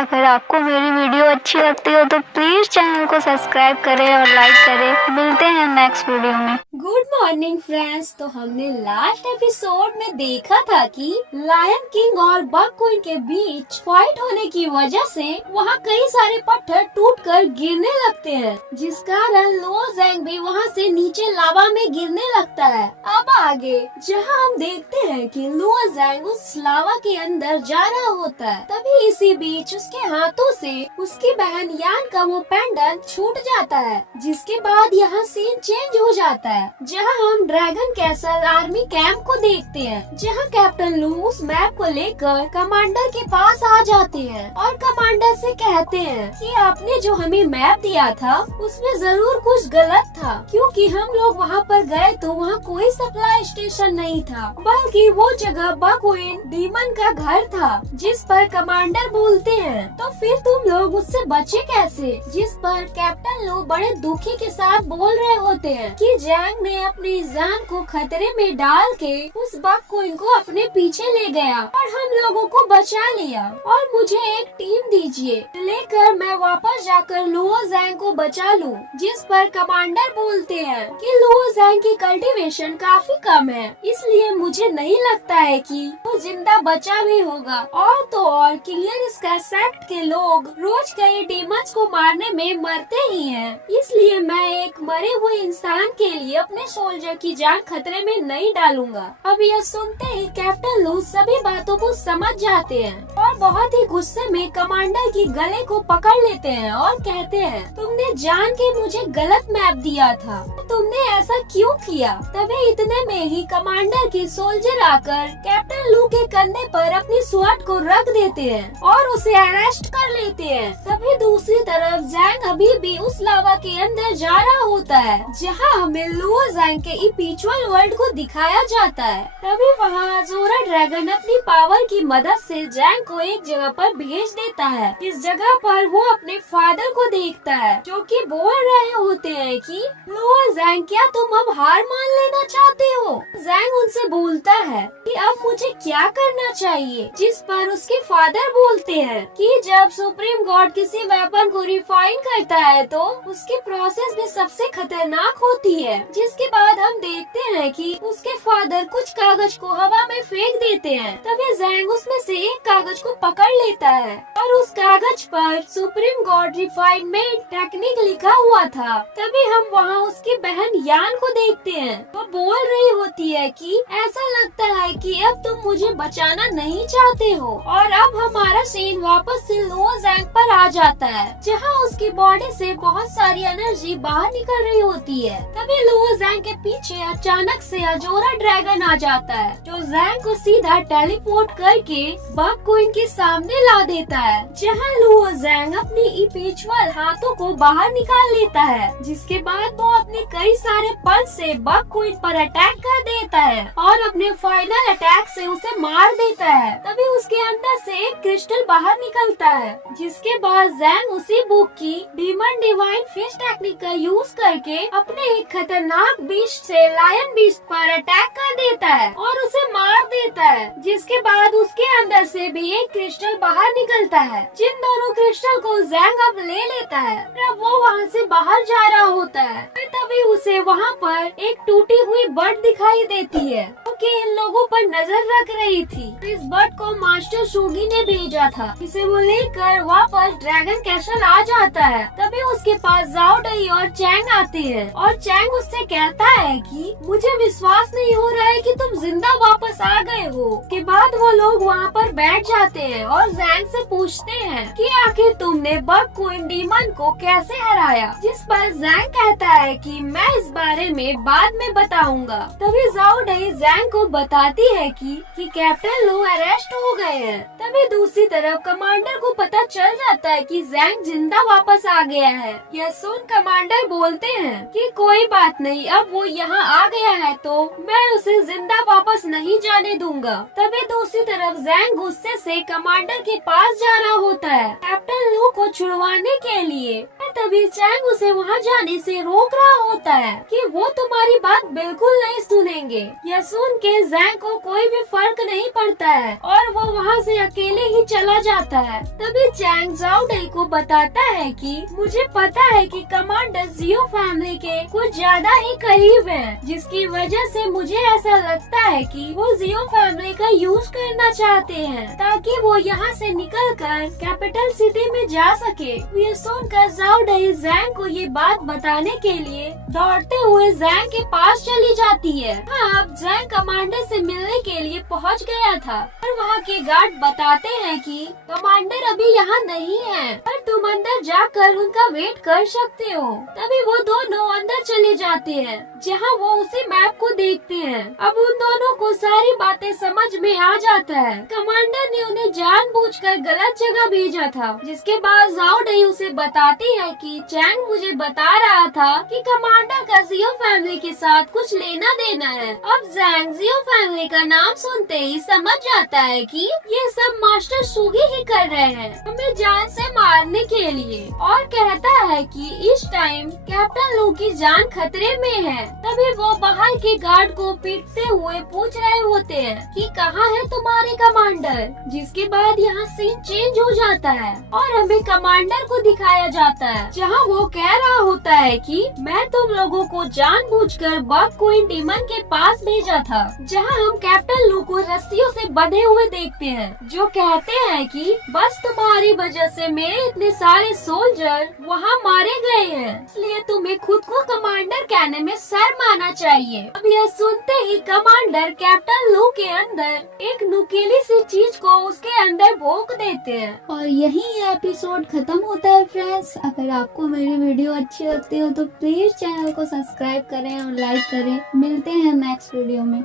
अगर आपको मेरी वीडियो अच्छी लगती हो तो प्लीज चैनल को सब्सक्राइब करें और लाइक करें। मिलते हैं नेक्स्ट वीडियो में। Good morning friends. तो हमने लास्ट एपिसोड में देखा था कि लायन किंग और बक क्वीन के बीच फाइट होने की वजह से वहाँ कई सारे पत्थर टूटकर गिरने लगते हैं, जिस कारण लो जैंग भी वहाँ से नीचे लावा में गिरने लगता है। अब आगे जहाँ हम देखते हैं कि लो जैंग उस लावा के अंदर जा रहा होता है, तभी इसी बीच उसके हाथों से उसकी बहन यान का वो पेंडेंट छूट जाता है, जिसके बाद यहाँ सीन चेंज हो जाता है, जहाँ हम ड्रैगन कैसल आर्मी कैंप को देखते हैं, जहाँ कैप्टन लू उस मैप को लेकर कमांडर के पास आ जाते हैं और कमांडर से कहते हैं कि आपने जो हमें मैप दिया था उसमें जरूर कुछ गलत था, क्योंकि हम लोग वहाँ पर गए तो वहाँ कोई सप्लाई स्टेशन नहीं था, बल्कि वो जगह बकविन डीमन का घर था। जिस पर कमांडर बोलते हैं तो फिर तुम लोग उससे बचे कैसे, जिस पर कैप्टन लू बड़े दुखी के साथ बोल रहे होते हैं कि जैंग ने अपनी जान को खतरे में डाल के उस बक क्वीन को अपने पीछे ले गया और हम लोगों को बचा लिया, और मुझे एक टीम दीजिए लेकर मैं वापस जाकर लुओ जैंग को बचा लूं। जिस पर कमांडर बोलते हैं कि लुओ जैंग की कल्टीवेशन काफी कम है, इसलिए मुझे नहीं लगता है कि वो जिंदा बचा भी होगा, और तो और क्लियर इसका सेक्ट के लोग रोज कई डीमंस को मारने में मरते ही हैं, इसलिए मैं एक मरे हुए इंसान के लिए अपने सोल्जर की जान खतरे में नहीं डालूंगा। अब यह सुनते ही कैप्टन लू सभी बातों को समझ जाते हैं और बहुत ही गुस्से में कमांडर की गले को पकड़ लेते हैं और कहते हैं, तुमने जान के मुझे गलत मैप दिया था, तुमने ऐसा क्यों किया। तभी इतने में ही कमांडर की सोल्जर आकर कैप्टन लू के कंधे पर अपनी स्वॉर्ड को रख देते हैं और उसे अरेस्ट कर लेते हैं। तभी दूसरी तरफ जैंग अभी भी उस लावा के अंदर जा रहा होता है, जहां हमें लुओ जैंग के इपिचुअल वर्ल्ड को दिखाया जाता है। तभी वहां अजोरा ड्रैगन अपनी पावर की मदद से जैंग को एक जगह पर भेज देता है। इस जगह पर वो अपने फादर को देखता है, जो कि बोल रहे होते हैं कि लुओ जैंग, क्या तुम अब हार मान लेना चाहते हो। जैंग उनसे बोलता है कि अब मुझे क्या करना चाहिए, जिस पर उसके फादर बोलते हैं कि जब सुप्रीम गॉड किसी वेपन को रिफाइन करता है तो उसकी प्रोसेस भी सबसे खतरनाक होती है। जिसके बाद हम देखते हैं कि उसके फादर कुछ कागज को हवा में फेंक देते हैं। तभी जैंग उसमें से एक कागज को पकड़ लेता है और उस कागज पर सुप्रीम गॉड रिफाइनमेंट टेक्निक लिखा हुआ था। तभी हम वहाँ उसकी बहन यान को देखते हैं, वो बोल रही होती है कि ऐसा लगता है कि अब तुम मुझे बचाना नहीं चाहते हो, और अब हमारा सीन वापस से लुओ जैंग पर आ जाता है, जहाँ उसकी बॉडी से बहुत सारी एनर्जी बाहर निकल रही होती है। तभी लुओ जैंग के पीछे अचानक से अजोरा ड्रैगन आ जाता है, जो जैंग को सीधा टेलीपोर्ट करके बक क्वीन के सामने ला देता है, जहाँ लुओ जैंग अपनी इपिचुअल हाथों को बाहर निकाल लेता है, जिसके बाद वो अपने कई सारे पंच से बक क्वीन पर अटैक कर देता है और अपने फाइनल अटैक से उसे मार देता है। तभी उसके अंदर से एक क्रिस्टल बाहर निकलता है, जिसके बाद जैंग उसी बुक की डीमन डिवाइन फिश टेक्निक का यूज करके अपने एक खतरनाक बीस्ट से लायन बीस्ट पर अटैक कर देता है और उसे मार देता है, जिसके बाद उसके अंदर से भी एक क्रिस्टल बाहर निकलता है, जिन दोनों क्रिस्टल को जैंग अब ले लेता है। अब वो वहाँ से बाहर जा रहा होता है, तभी उसे वहाँ पर एक टूटी हुई बर्ड दिखाई देती है, क्योंकि इन लोगों पर नजर रख रही थी। इस बर्ड को मास्टर शूगी ने भेजा था, इसे वो लेकर वापस ड्रैगन कैसल आ जाता है। तभी उसके पास जाओ डई और चैंग आते हैं और चैंग उससे कहता है कि मुझे विश्वास नहीं हो रहा है कि तुम जिंदा वापस आ गए हो। के बाद वो लोग वहाँ पर बैठ जाते हैं और जैंग से पूछते हैं कि आखिर तुमने बक क्वीन डीमन को कैसे हराया, जिस पर जैंग कहता है कि मैं इस बारे में बाद में बताऊंगा। तभी जाओ डई जैंग को बताती है कि कैप्टन लू अरेस्ट हो गए हैं। तभी दूसरी तरफ कमांडर को पता चल जाता है कि जैंग जिंदा वापस आ गया है। यह सुन कमांडर बोलते हैं कि कोई बात नहीं, अब वो यहाँ आ गया है तो मैं उसे जिंदा वापस नहीं जाने दूंगा। तभी दूसरी तरफ जैंग गुस्से से कमांडर के पास जा रहा होता है, कैप्टन लू को छुड़वाने के लिए। तभी चैंग उसे वहाँ जाने से रोक रहा होता है कि वो तुम्हारी बात बिल्कुल नहीं सुनेंगे। यह सुन के जैंग को कोई भी फर्क नहीं पड़ता है और वो वहाँ से अकेले ही चला जाता है। तभी चैंग जाओ डई को बताता है कि मुझे पता है कि कमांडर जियो फैमिली के कुछ ज्यादा ही करीब हैं, जिसकी वजह से मुझे ऐसा लगता है कि वो जियो फैमिली का यूज करना चाहते हैं ताकि वो यहाँ से निकलकर कैपिटल सिटी में जा सके। ये सुनकर जाओ डई जैंग को ये बात बताने के लिए दौड़ते हुए जैंग के पास चली जाती है। हाँ, अब जैंग कमांडर से मिलने के लिए पहुँच गया था और वहाँ के गार्ड बताते हैं कि कमांडर अभी यहाँ नहीं है, पर तुम अंदर जाकर उनका वेट कर सकते हो। तभी वो दोनों अंदर चले जाते हैं जहाँ वो उसी मैप को देखते हैं। अब उन दोनों को सारी बातें समझ में आ जाता है। कमांडर ने उन्हें जानबूझकर गलत जगह भेजा था, जिसके बाद जाओ डई उसे बताती है कि चैंग मुझे बता रहा था कि कमांडर का जियो फैमिली के साथ कुछ लेना देना है। अब जैंग जियो फैमिली का नाम सुनते ही समझ जाता है कि ये सब मास्टर सुगी ही कर रहे हैं हमें जान से मारने के लिए, और कहता है कि इस टाइम कैप्टन लू की जान खतरे में है। तभी वो बाहर के गार्ड को पीटते हुए पूछ रहे होते हैं कि कहाँ है तुम्हारे कमांडर, जिसके बाद यहाँ सीन चेंज हो जाता है और हमें कमांडर को दिखाया जाता है जहाँ वो कह रहा होता है कि मैं तुम लोगों को जानबूझकर बग क्वीन डीमन के पास भेजा था, जहाँ हम कैप्टन लू को रस्सियों से बंधे हुए देखते हैं, जो कहते हैं कि बस तुम्हारी वजह से मेरे इतने सारे सोल्जर वहाँ मारे गए हैं, इसलिए तुम्हें खुद को कमांडर कहने में शर्म आना चाहिए। अब यह सुनते ही कमांडर कैप्टन लू के अंदर एक नुकीली सी चीज को उसके अंदर भोंक देते हैं और यही ये एपिसोड खत्म होता है फ्रेंड्स। अगर आपको मेरी वीडियो अच्छी लगती हो तो प्लीज चैनल को सब्सक्राइब करें और लाइक करें। मिलते हैं नेक्स्ट वीडियो में।